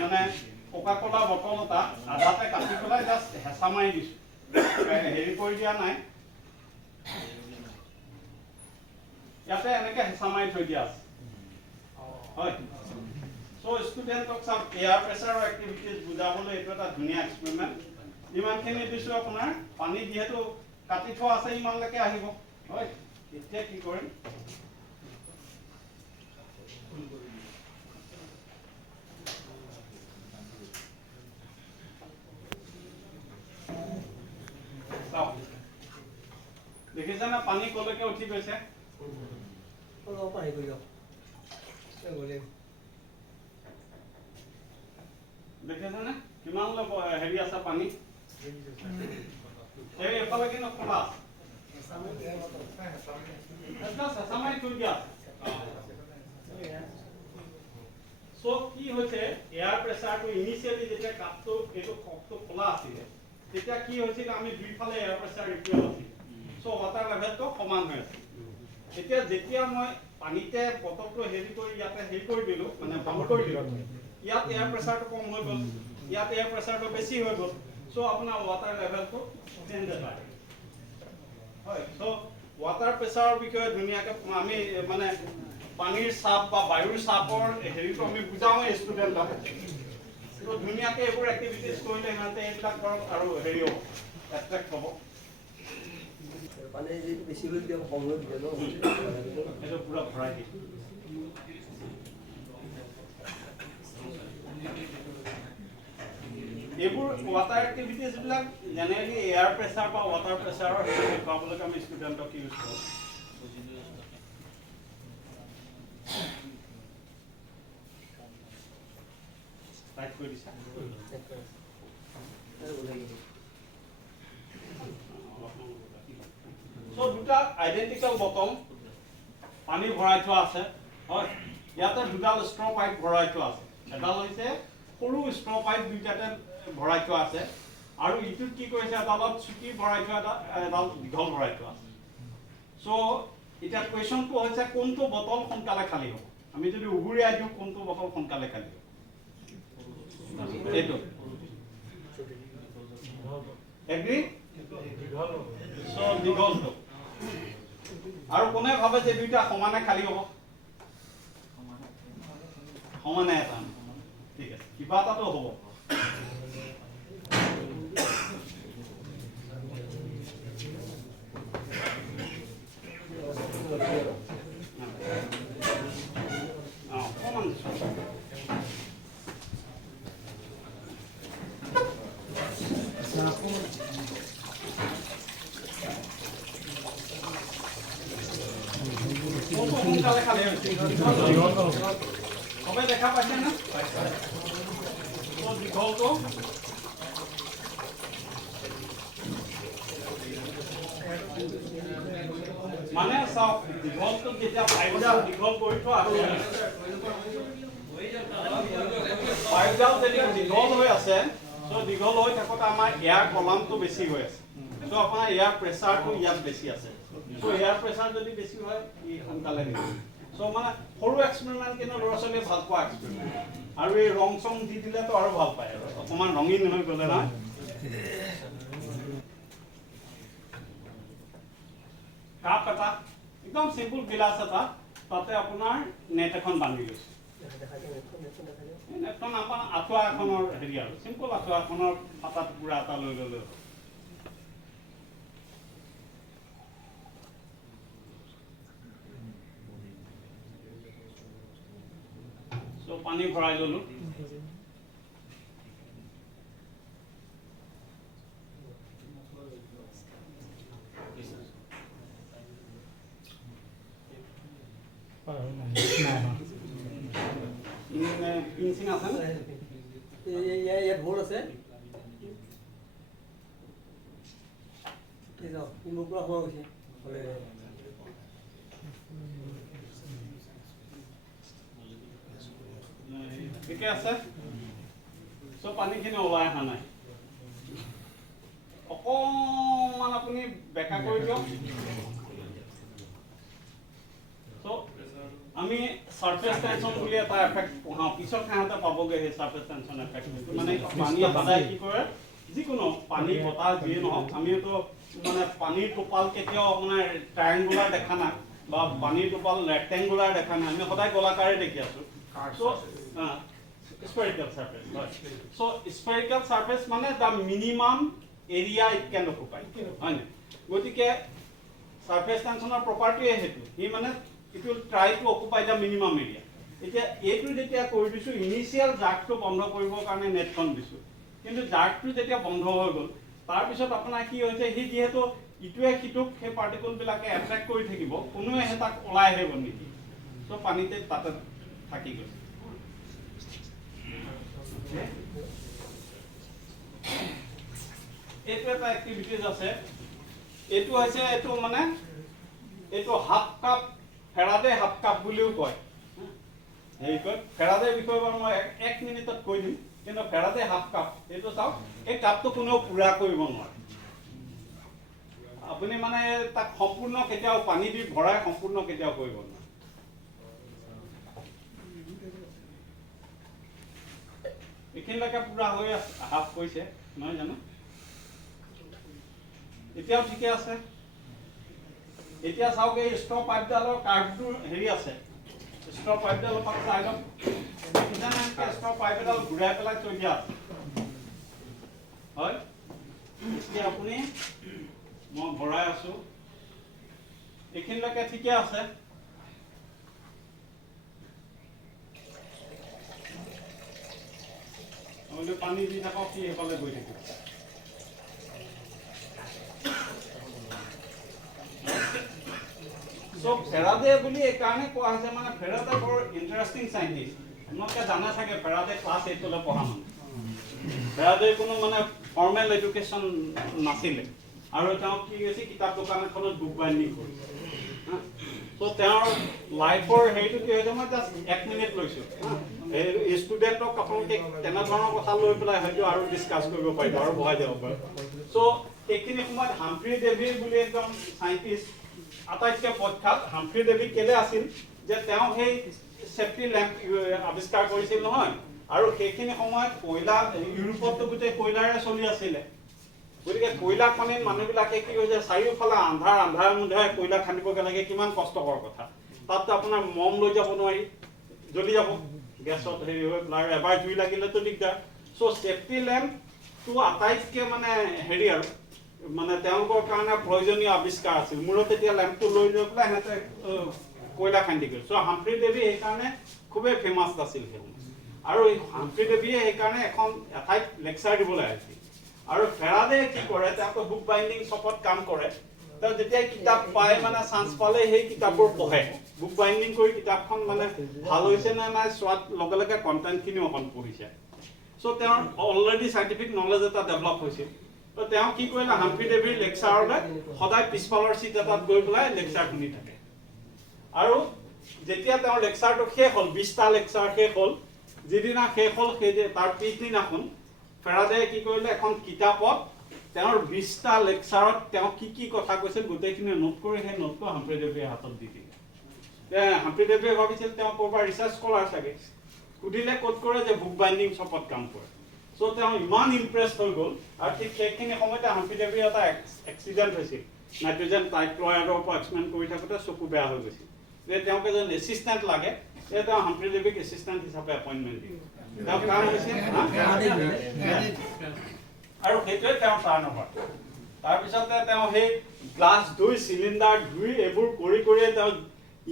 মানে কোকা কোলা বটল এটা আধাতে কাটি পেলাই জাষ্ট হেঁচা মাৰি দিছোঁ হেৰি কৰি দিয়া নাই ইয়াতে এনেকৈ হেঁচা মাৰি থৈ দিয়া আছে হয় চ' ষ্টুডেণ্টক চাওক এয়াৰ প্ৰেছাৰৰ এক্টিভিটিজ বুজাবলৈ এইটো এটা ধুনীয়া এক্সপেৰিমেণ্ট ইমানখিনি দিছোঁ আপোনাৰ পানী যিহেতু কাটি থোৱা আছে ইমানলৈকে আহিব হয় এতিয়া কি কৰিম চাওক দেখিছে না পানী কলৈকে উঠি গৈছে দেখিছেনে কিমান হেৰি আছে পানী এই এফালে কিন্তু খোলা হেঁচা মাৰি থৈ দিয়া চ' কি হৈছে এয়াৰ প্ৰেছাৰটো ইনিচিয়েলি যেতিয়া কাপটো এইটো কপটো খোলা আছিলে তেতিয়া কি হৈছিল আমি দুইফালে এয়াৰ প্ৰেছাৰ ইকুৱেল আছিল চ' ৱাটাৰ লেভেলটো সমান হৈ আছিল এতিয়া যেতিয়া মই পানীতে বটলটো হেৰি কৰি ইয়াতে হেৰি কৰি দিলোঁ মানে বন্ধ কৰি দিলোঁ ইয়াত এয়াৰ প্ৰেছাৰটো কম হৈ গ'ল ইয়াত এয়াৰ প্ৰেছাৰটো বেছি হৈ গ'ল চ' আপোনাৰ ৱাটাৰ লেভেলটো চেঞ্জ হয় হয় চ' ৱাটাৰ প্ৰেছাৰৰ বিষয়ে ধুনীয়াকৈ আমি মানে পানীৰ চাপ বা বায়ুৰ চাপৰ হেৰিটো আমি বুজাওঁ ষ্টুডেণ্টক ত' ধুনীয়াকৈ এইবোৰ এক্টিভিটিজ কৰিলে সিহঁতে এইবিলাক ধৰক আৰু হেৰি হ'ব এট্ৰেক্ট হ'ব মানে যেটো বেশি হলে দিও কম হলে দিও এটা পুরো ভরাই দিই এইবোৰ ওয়াটাৰ এক্টিভিটিজ বিলাক জেনেৰেলি এয়াৰ প্ৰেছাৰ বা ওয়াটাৰ প্ৰেছাৰৰ হেৰি দেখুৱাবলৈ আমি ষ্টুডেণ্টক ইউজ কৰোঁ টাইপ কৰি দিছা So, দুটা আইডেন্টিক্যাল বটল পানী ভৰাই থোৱা আছে হয় ইয়াতে দুডাল ষ্ট্ৰ পাইপ ভৰাই থোৱা আছে এডাল হৈছে সৰু ষ্ট্ৰ পাইপ দুইটাতে ভৰাই থোৱা আছে আৰু ইটোত কি কৰিছে এডালত চুটি ভৰাই থোৱা এডাল দীঘল ভৰাই থোৱা আছে চ' এতিয়া কুৱেশ্যনটো হৈছে কোনটো বটল সোনকালে খালী হ'ব আমি যদি উঘুৰিয়াই দিওঁ কোনটো বটল সোনকালে খালী হ'ব এইটো এগ্ৰি চ' দীঘলটো আৰু কোনে ভাবে যে দুইটা সমানে খালী হ'ব সমানে এটা ঠিক আছে কিবা এটাতো হ'ব সবে দেখা পাইছে না দীঘলটো মানে চাওক দীঘলটো যেতিয়া পাইপডাল দীঘল কৰি থোৱা আছে পাইপডাল যেতিয়া দীঘল হৈ আছে চ' দীঘল হৈ থাকোঁতে আমাৰ এয়াৰ কলামটো বেছি হৈ আছে চ' আপোনাৰ এয়াৰ প্ৰেছাৰটো ইয়াত বেছি আছে চ' এয়াৰ প্ৰেছাৰ যদি বেছি হয় ই সোনকালে নিব চ' মানে সৰু এক্সপেৰিমেণ্ট কিন্তু ল'ৰা ছোৱালীয়ে ভাল পোৱা এক্সপেৰিমেণ্ট আৰু এই ৰং চং দি দিলেতো আৰু ভাল পায় আৰু অকণমান ৰঙীন হৈ গ'লে নহয় কাপ এটা একদম চিম্পুল গিলাচ এটা তাতে আপোনাৰ নেট এখন বান্ধি লৈছে নেটখন আপোনাৰ আঁঠুৱা এখনৰ হেৰি আৰু চিম্পুল আঁঠুৱা এখনৰ পাতা টুকুৰা এটা লৈ ল'লে পানী ভৰাই ললো পিনচিং আছে ইয়াত ভোল আছে মোৰ পৰা হোৱা গৈছে ঠিকে আছে চ' পানীখিনি ওলাই অহা নাই অকণমান আপুনি বেকা কৰি দিয়ক চ' আমি সারফেস টেনশন বুলি এটা এফেক্ট পঢ়াও পিছত খাওঁতে পাবগে সেই সারফেস টেনশন এফেক্ট মানে পানী সদায় কি কৰে যিকোনো পানী বতাহ যিয়ে নহওক আমিতো মানে পানীৰ টোপাল কেতিয়াও মানে ট্ৰায়াঙ্গুলাৰ দেখা নাই বা পানীৰ টোপাল ৰেক্টেঙ্গুলাৰ দেখা নাই আমি সদায় গোলাকাৰে দেখি আছো so spherical surface right so spherical surface মানে the minimum area it can occupy হয় না গতিকে surface tension property হেতু হি মানে it will try to occupy the minimum area এতিয়া এইটো যেতিয়া কৰি দিছো ইনিশিয়াল জাকটো বন্ধ কৰিবৰ কাৰণে নেটখন দিছো কিন্তু জাকটো যেতিয়া বন্ধ হৈ গল তাৰ পিছত আপোনাৰ কি হৈছে হি যেহেতু ইটোৱে সিটোক সেই পাৰ্টিকল বিলাকে এট্ৰাক্ট কৰি থাকিব কোনোৱে হেতাক ওলাই আহিব নেকি সো পানীতে তাতে থাকি গল এইটো এটা এক্টিভিটিজ আছে এইটো হৈছে এইটো মানে এইটো half cup Faraday half cup বুলিও কয় এই কয় ফেৰাডে বিষয়ে মই 1 মিনিটত কৈ দিম কিন্তু ফেৰাডে হাফ কাপ এইটো চাওক এই কাপটো কোনেও পুৰা কৰিব নোৱাৰে আপুনি মানে তাক সম্পূৰ্ণ কেতিয়াও পানী দি ভৰাই সম্পূৰ্ণ কেতিয়াও কৰিব নোৱাৰে এখিনলৈকে পুৰা হৈ হাফ কৈছে নহয় জানো এতিয়াও ঠিকে আছে এতিয়া চাওক এই ষ্ট্ৰ পাইপডালৰ কাৰ্ভটো হেৰি আছে ষ্ট্ৰ পাইপডালৰ পৰা চাই লওক কিজানে ষ্ট্ৰ পাইপডাল ঘূৰাই পেলাই থৈ দিয়া হয় এতিয়া আপুনি মই ভৰাই আছো এখিনলৈকে ঠিকে আছে আমি পানী দি থাকক কি হেফালে গৈ থাকিব সো ফেৰাডে বুলি এই কাৰণে কোৱা হৈছে মানে ফেৰাডে বৰ ইন্টাৰেষ্টিং সাইন্টিষ্ট আপোনালোকে জানে চাগে ফেৰাডে ক্লাছ 8 লৈ পঢ়া মানে ফেৰাডে কোনো মানে ফৰ্মেল এডুকেশ্যন নাছিলে আৰু তেওঁ কি হৈছে কিতাপ দোকান এখনত বুক বাইণ্ডিং কৰিছে সো তেওঁৰ লাইফৰ হেৰিটো কি হৈছে মই জাষ্ট 1 মিনিট লৈছো এই ষ্টুডেণ্টক আপোনালোকে তেনেধৰণৰ কথা লৈ পেলাই হয়তো আৰু ডিছকাছ কৰিব পাৰিব আৰু বহাই যাব পাৰে সো এইখিনি সময়ত হাম্ফ্ৰি ডেভি বুলি একদম সাইন্টিষ্ট আটাইতকৈ প্ৰখ্যাত হাম্ফ্ৰি ডেভি কেলে আছিল যে তেওঁ সেই সেফটি ল্যাম্প আৱিষ্কাৰ কৰিছিল নহয় আৰু সেইখিনি সময়ত কয়লা ইউৰোপতো গোটেই কয়লাৰে চলি আছিল গতিকে কয়লা খনি মানুহবিলাকে কি হৈছে চাৰিওফালে আন্ধাৰ মুন্ধাৰে কয়লা খান্দিবগে লাগে কিমান কষ্টকৰ কথা তাত আপোনাৰ মম লৈ যাব নোৱাৰি জ্বলি যাব গেছত হেৰি হৈ পেলাই এবাৰ জুই লাগিলেতো দিগদাৰ সো সেফটি ল্যাম্পটো আটাইতকৈ মানে হেৰি আৰু মানে তেওঁলোকৰ কাৰণে প্ৰয়োজনীয় আৱিষ্কাৰ আছিল মূৰত এতিয়া ল্যাম্পটো লৈ পেলাই হেঁতে কয়লা খান্দি গ'ল সো হাম্ফ্ৰি ডেভি সেইকাৰণে খুবেই ফেমাছ আছিল সেই আৰু এই হাম্ফ্ৰি ডেভিয়ে সেইকাৰণে এখন এঠাইত লেকচাৰ দিবলৈ আহিছিল আৰু ফেৰাডে কি কৰে তেওঁতো বুক বাইণ্ডিং শ্বপত কাম কৰে তেওঁ যেতিয়া কিতাপ পায় মানে চান্স পালে সেই কিতাপবোৰ পঢ়ে বুক বাইণ্ডিং কৰি কিতাপখন মানে ভাল হৈছে নে নাই চোৱাত লগে লগে কণ্টেণ্টখিনিও অকণ পঢ়িছে সো তেওঁৰ অলৰেডি চাইণ্টিফিক নলেজ এটা ডেভেলপ হৈছিল তো তেওঁ কি কৰিলে হাম্ফ্ৰি ডেভিৰ লেকচাৰলৈ সদায় পিছফালৰ চিট এটাত গৈ পেলাই লেকচাৰ শুনি থাকে আৰু যেতিয়া তেওঁৰ লেকচাৰটো শেষ হ'ল 20টা লেকচাৰ শেষ হ'ল যিদিনা শেষ হ'ল সেই তাৰ পিছদিনাখন ফেৰাডে কি কৰিলে এখন কিতাপত তেওঁৰ 20টা লেকচাৰত তেওঁ কি কথা কৈছিল গোটেইখিনি নোট কৰি সেই নোটটো হাম্ফ্ৰি ডেভিৰ হাতত দি দিলে হাম্ফ্ৰি ডেভিয়ে ভাবিছিল তেওঁ ক'ৰবাৰ ৰিচাৰ্চ স্কলাৰ চাগে সুধিলে ক'ত কৰে যে বুক বাইণ্ডিং শ্বপত কাম কৰে সো তেওঁ ইমান ইমপ্ৰেছ হৈ গ'ল আৰু ঠিক সেইখিনি সময়তে হাম্ফ্ৰি ডেভিৰ এটা এক্সিডেণ্ট হৈছিল নাইট্ৰজেন ট্ৰাইক্লৰাইডৰ পৰা এক্সপেৰিমেণ্ট কৰি থাকোঁতে চকু বেয়া হৈ গৈছিল যে তেওঁক এজন এছিষ্টেণ্ট লাগে তেওঁ হাম্ফ্ৰি ডেভিক এছিষ্টেণ্ট হিচাপে এপইণ্টমেণ্ট দিলে তেওঁ কাম হৈছে আৰু সেইটোৱে তেওঁৰ টাৰ্ণ অভাৰ তাৰপিছতে তেওঁ সেই গ্লাছ ধুই চিলিণ্ডাৰ ধুই এইবোৰ কৰিয়ে তেওঁ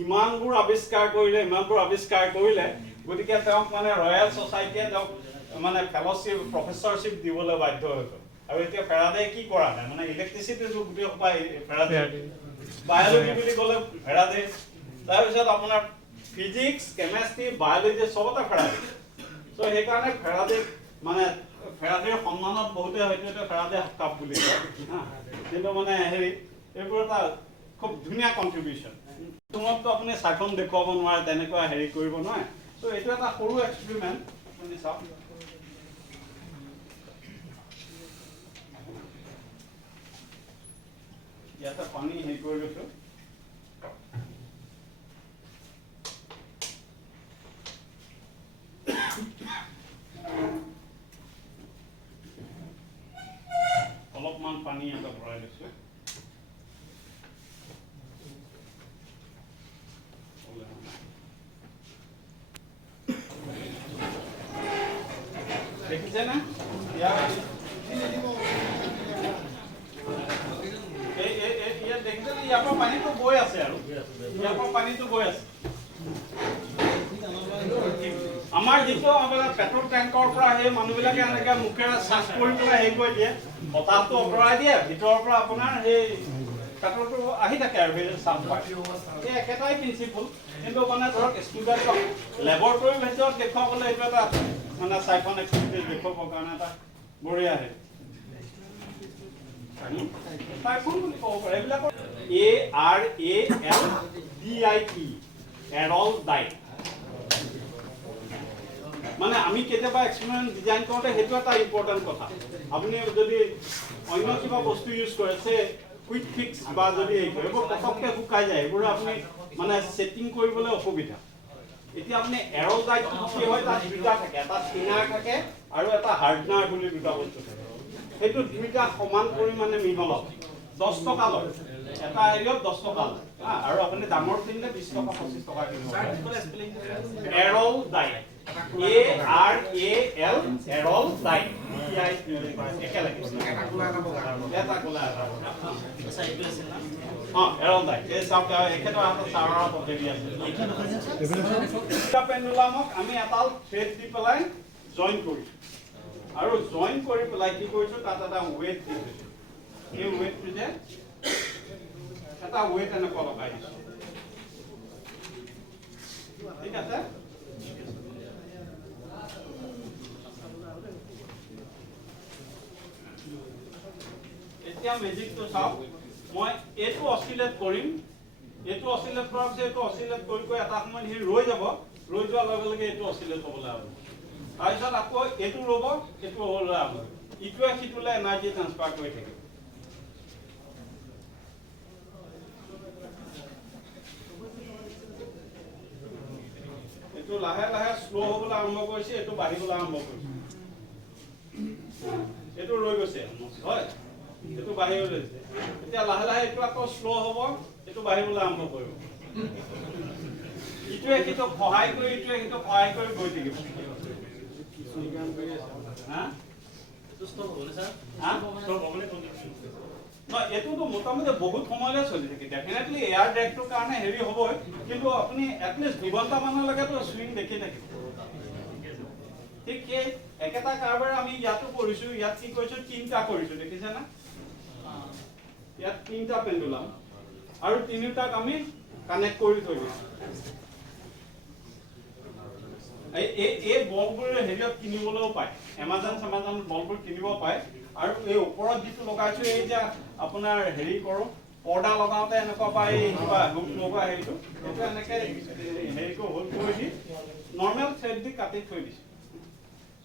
ইমানবোৰ আৱিষ্কাৰ কৰিলে গতিকে তেওঁক মানে ৰয়েল ছ'চাইটিয়ে তেওঁক মানে ফেল'শ্বিপ প্ৰফেচৰশ্বিপ দিবলৈ বাধ্য হৈ গ'ল আৰু এতিয়া ফেৰাডে কি কৰা নাই মানে ইলেক্ট্ৰিচিটিটো গোটেই সোপাই ফেৰাডে বায়'লজি বুলি ক'লে ফেৰাডে তাৰপিছত আপোনাৰ ফিজিক্স কেমেষ্ট্ৰি বায়'লজি চবতে ফেৰাডে সো সেইকাৰণে ফেৰাডেক মানে ফেৰাডেৰ সন্মানত বহুতে হয়তো এটা ফেৰাডে কাপ বুলি কয় কিন্তু মানে হেৰি এইবোৰ এটা খুব ধুনীয়া কণ্ট্ৰিবিউশ্যন তোমাকতো আপুনি চাইফোন দেখুৱাব নোৱাৰে তেনেকুৱা হেৰি কৰিব নোৱাৰে সো এইটো এটা সৰু এক্সপেৰিমেণ্ট আপুনি চাওক ইয়াতে পানী হেৰি কৰি লৈছোঁ দেখিছে না ইয়াত দেখিছে ইয়াৰ পৰা পানীটো গৈ আছে আৰু ইয়াৰ পৰা পানীটো গৈ আছে আমাৰ যিটো আপোনাৰ পেট্ৰল টেংকৰ পৰা সেই মানুহবিলাকে এনেকৈ মুখেৰে চাৰ্জ কৰি পেলাই হেৰি কৰি দিয়ে বতাহটো অঁতৰাই দিয়ে ভিতৰৰ পৰা আপোনাৰ সেই পেট্ৰলটো আহি থাকে আৰু সেই চাৰ্জ পায় এই একেটাই প্ৰিন্সিপল কিন্তু মানে ধৰক ষ্টুডেণ্টক লেবৰেটৰীৰ ভিতৰত দেখুৱাবলৈ এইটো এটা মানে চাইফন এক্টিভিটি দেখুৱাবৰ কাৰণে এটা বঢ়িয়া হেৰি চাইফন বুলি ক'ব পাৰে এইবিলাকৰ ARALDIT এৰল ডাইট মানে আমি কেতিয়াবা এক্সপেৰিমেণ্ট ডিজাইন কৰোঁতে সেইটো এটা ইম্পৰ্টেণ্ট কথা আপুনি যদি অন্য কিবা বস্তু ইউজ কৰে সে কুইক ফিক্স বা যদি এইবোৰ পটককৈ শুকাই যায় এইবোৰ আপুনি মানে ছেটিং কৰিবলৈ অসুবিধা এতিয়া আপুনি এৰল ডাইট কি হয় তাত দুটা থাকে এটা থিনাৰ থাকে আৰু এটা হাৰ্ডনাৰ বুলি দুটা বস্তু থাকে সেইটো দুইটা সমান পৰিমাণে মিহল 10 টকা লয় এটা এৰিয়ত 10 টকা লয় আৰু আপুনি দামৰ কিনিলে 20 টকা 25 টকা কিনিব Errol diet ARAL Errol diet একেলগে এটা কোলা এৰল ডাইট এই চাওক একেটা হাতত চাৰৰ পদ্ধতি আছে এটা পেণ্ডুলামক আমি এটাল থ্ৰেড দি পেলাই জইন কৰিছোঁ আৰু জইন কৰি পেলাই কি কৰিছোঁ তাত এটা ৱেট দি দিছোঁ এই ৱেটটো যে এটা ৱেট এনেকুৱা লগাই দিছোঁ ঠিক আছে এতিয়া মেজিকটো চাওক মই এইটো অসিলেট কৰিম এইটো অসিলেট কৰাৰ পিছত এইটো অসিলেট কৰি এটা সময়ত সি ৰৈ যাব ৰৈ যোৱাৰ লগে লগে এইটো অসিলেট হ'বলৈ হ'ব তাৰপিছত আকৌ এইটো ৰ'ব এইটো হ'বলৈ হ'ব ইটোৱে সিটোলৈ এনাৰ্জি ট্ৰান্সফাৰ কৰি থাকিব এইটো লাহে লাহে শ্ল' হ'বলৈ আৰম্ভ কৰিছে এইটো বাঢ়িবলৈ আৰম্ভ কৰিছে এইটো ৰৈ গৈছে হয় এইটো বাঢ়ি গৈছে এতিয়া লাহে লাহে এইটো আকৌ শ্ল' হ'ব এইটো বাঢ়িবলৈ আৰম্ভ কৰিব ইটোৱে সিটোক সহায় কৰি গৈ থাকিব এইটোতো মোটামুটি বহুত সময়লৈ চলি থাকে ডেফিনেটলি এয়াৰ ড্ৰেগটোৰ কাৰণে হেৰি হ'বই কিন্তু আপুনি এটলিষ্ট 2 ঘণ্টামানলৈকেতো চুইং দেখি থাকিব ঠিক সেই একেটা কাৰবাৰ আমি ইয়াতো কৰিছোঁ ইয়াত কি কৰিছোঁ 3টা কৰিছোঁ দেখিছে না ইয়াত 3টা পেণ্ডুলাম আৰু 3টাক আমি কানেক্ট কৰি থৈ দিছোঁ এই বলবোৰ হেৰিয়ত কিনিবলৈও পায় এমাজন বলবোৰ কিনিব পায় আৰু এই ওপৰত যিটো লগাইছোঁ এই যে আপোনাৰ হেৰি কৰোঁ পৰ্দা লগাওঁতে এনেকুৱা পায় কিবা হুক লগোৱা হেৰিটো সেইটো এনেকৈ হেৰিটো হোল্ড কৰি দি নৰ্মেল থ্ৰেড দি কাটি থৈ দিছোঁ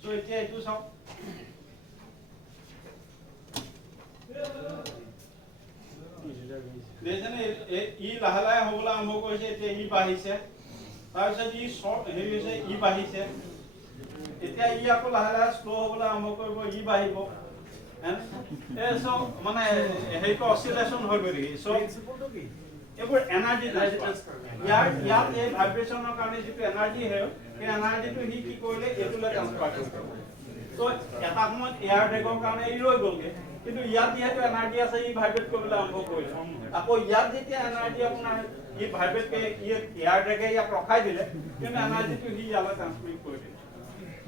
চ' এতিয়া এইটো চাওক ই লাহে লাহে হ'বলৈ আৰম্ভ কৰিছে এতিয়া ই বাঢ়িছে তাৰপিছত ই শৰ্ট হেৰি হৈছে ই বাঢ়িছে এতিয়া ই আকৌ লাহে লাহে শ্ল' হ'বলৈ আৰম্ভ কৰিব ই বাঢ়িব এই চব মানে হেৰি অচিলেশ্যন হৈ গৈ থাকি চব এইবোৰ এনাৰ্জি ইয়াত এই ভাইব্ৰেশ্যনৰ কাৰণে যিটো এনাৰ্জি হয় সেই এনাৰ্জিটো সি কি কৰিলে এইটোলৈ ট্ৰান্সফাৰ কৰিব চ' এটা সময়ত এয়াৰ ড্ৰেগৰ কাৰণে ই ৰৈ গ'লগৈ কিন্তু ইয়াত যিহেতু এনাৰ্জি আছে ই ভাইব্ৰেট কৰিবলৈ আৰম্ভ কৰিলে আকৌ ইয়াত যেতিয়া এনাৰ্জি আপোনাৰ ই ভাইব্ৰেট এয়াৰ ড্ৰেগে ইয়াক ৰখাই দিলে কিন্তু এনাৰ্জিটো সি ইয়ালৈ ট্ৰান্সমিট কৰি দিলে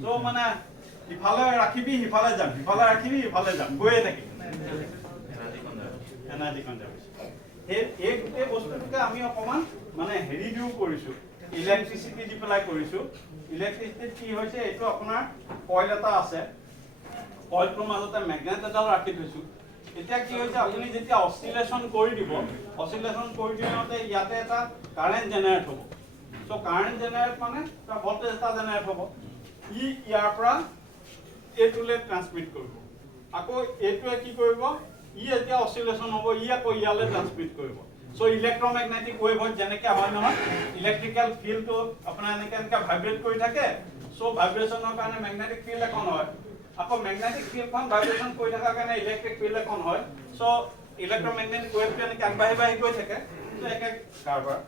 চ' মানে ইফালে ৰাখিবি সিফালে যাম সিফালে ৰাখিবি ইফালে যাম গৈয়ে থাকিম এনাৰ্জি কনজাৰ্ভেশ্যন এই গোটেই বস্তুটোকে আমি অকণমান মানে হেৰি দিও কৰিছোঁ ইলেক্ট্ৰিচিটি দি পেলাই কৰিছোঁ ইলেক্ট্ৰিচিটিত কি হৈছে এইটো আপোনাৰ কইল এটা আছে কইলটোৰ মাজতে মেগনেট এডাল ৰাখি থৈছোঁ এতিয়া কি হৈছে আপুনি যেতিয়া অচিলেশ্যন কৰি দিব অচিলেশ্যন কৰি দিওঁতে ইয়াতে এটা কাৰেণ্ট জেনেৰেট হ'ব চ' কাৰেণ্ট জেনেৰেট মানে এটা ভল্টেজ এটা জেনেৰেট হ'ব ই ইয়াৰ পৰা এইটোলৈ ট্ৰান্সমিট কৰিব আকৌ এইটোৱে কি কৰিব ই এতিয়া অচিলেশ্যন হ'ব ই আকৌ ইয়ালৈ ট্ৰান্সমিট কৰিব চ' ইলেক্ট্ৰমেগনেটিক ৱেভত যেনেকৈ হয় নহয় ইলেক্ট্ৰিকেল ফিল্ডটো আপোনাৰ এনেকৈ ভাইব্ৰেট কৰি থাকে চ' ভাইব্ৰেশ্যনৰ কাৰণে মেগনেটিক ফিল্ড এখন হয় আকৌ মেগনেটিক ফিল্ডখন ভাইব্ৰেশ্যন কৰি থকাৰ কাৰণে ইলেক্ট্ৰিক ফিল্ড এখন হয় চ' ইলেক্ট্ৰমেগনেটিক ৱেভটো এনেকৈ আগবাঢ়ি গৈ থাকে চ' একে কাৰবাৰ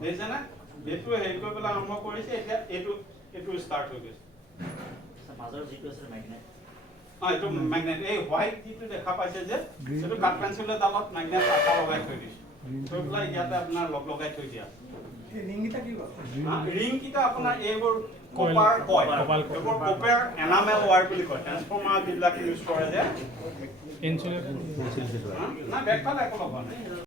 দেখিছে না এইটো হেৰি কৰি পেলাই আৰম্ভ কৰিছে এতিয়া এইটো ষ্টাৰ্ট হৈ গৈছে মাজৰ যিটো আছে মেগনেট এইটো মেগনেট এই হোৱাইট যিটো দেখা পাইছে যে সেইটো কাট পেন্সিলৰ ডালত মেগনেট আঠা লগাই থৈ দিছে থৈ পেলাই ইয়াতে আপোনাৰ লগাই থৈ দিয়া ৰিং কিটা আপোনাৰ এইবোৰ কপাৰ কয় এইবোৰ কপাৰ এনামেল ৱায়াৰ বুলি কয় ট্ৰান্সফৰ্মাৰ যিবিলাক ইউজ কৰে যে ইনসুলেটৰ না বেকফালে একো লগা নাই